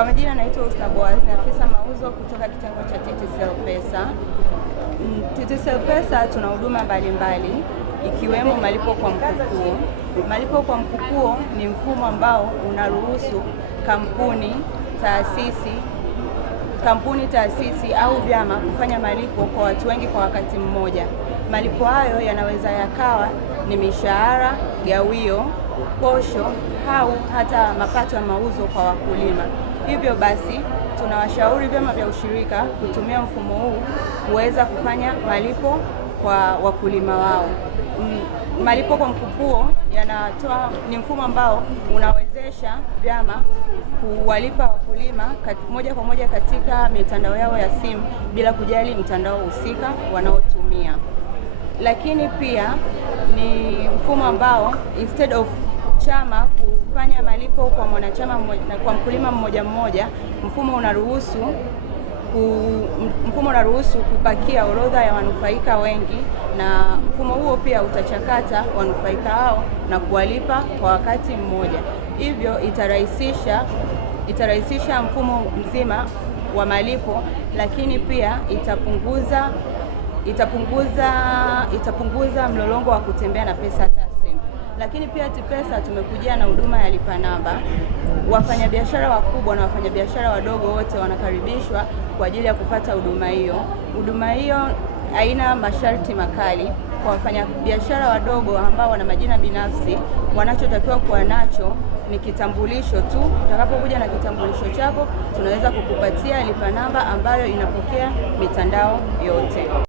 Kwa majina naitwa Husna Boaz, ni afisa mauzo kutoka kitengo cha TTCL Pesa. TTCL Pesa tuna huduma mbalimbali ikiwemo malipo kwa mkupuo. Malipo kwa mkupuo ni mfumo ambao unaruhusu kampuni, taasisi au vyama kufanya malipo kwa watu wengi kwa wakati mmoja. Malipo hayo yanaweza yakawa ni mishahara, gawio, posho au hata mapato ya mauzo kwa wakulima. Hivyo basi tunawashauri vyama vya ushirika kutumia mfumo huu kuweza kufanya malipo kwa wakulima wao. Malipo kwa mkupuo ni mfumo ambao unawezesha vyama kuwalipa wakulima moja kwa moja katika mitandao yao ya simu bila kujali mtandao husika wanaotumia. Lakini pia ni mfumo ambao instead of chama kufanya malipo kwa mwanachama na kwa mkulima mmoja mmoja, mfumo unaruhusu kupakia orodha ya wanufaika wengi, na mfumo huo pia utachakata wanufaika hao na kuwalipa kwa wakati mmoja. Hivyo itarahisisha mfumo mzima wa malipo, lakini pia itapunguza mlolongo wa kutembea na pesa taslimu. Lakini pia TPesa tumekujia na huduma ya lipa namba. Wafanyabiashara wakubwa na wafanyabiashara wadogo wote wanakaribishwa kwa ajili ya kupata huduma hiyo. Huduma hiyo haina masharti makali. Kwa wafanyabiashara wadogo ambao wana majina binafsi, wanachotakiwa kuwa nacho ni kitambulisho tu. Utakapokuja na kitambulisho chako, tunaweza kukupatia lipa namba ambayo inapokea mitandao yote.